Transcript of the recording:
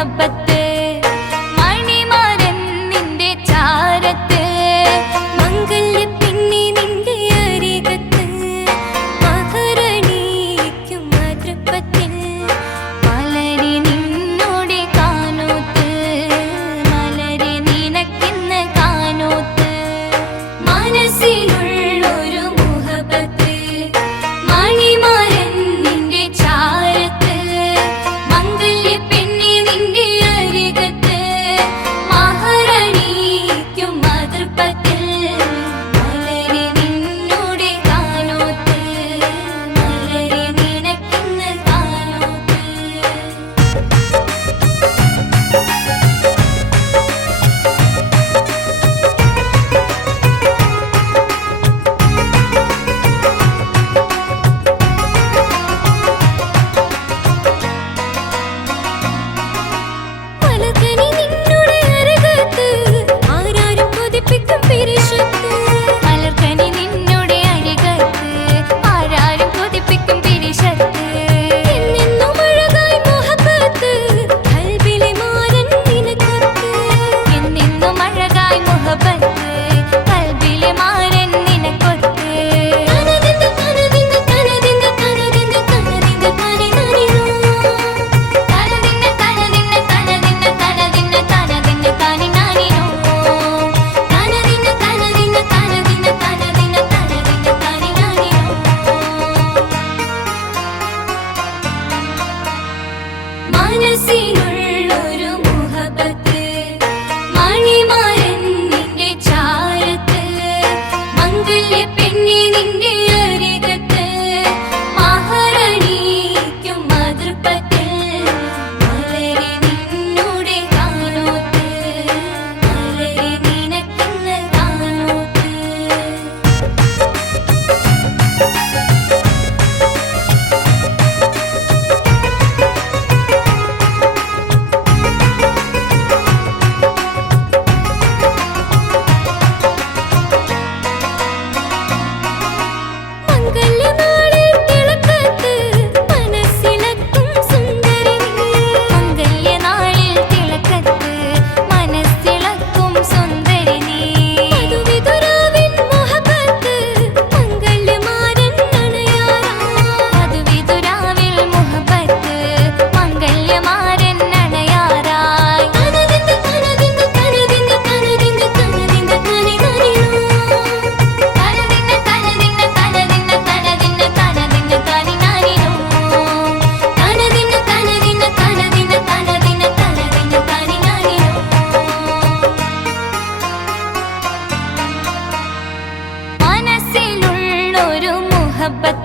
محبة محبة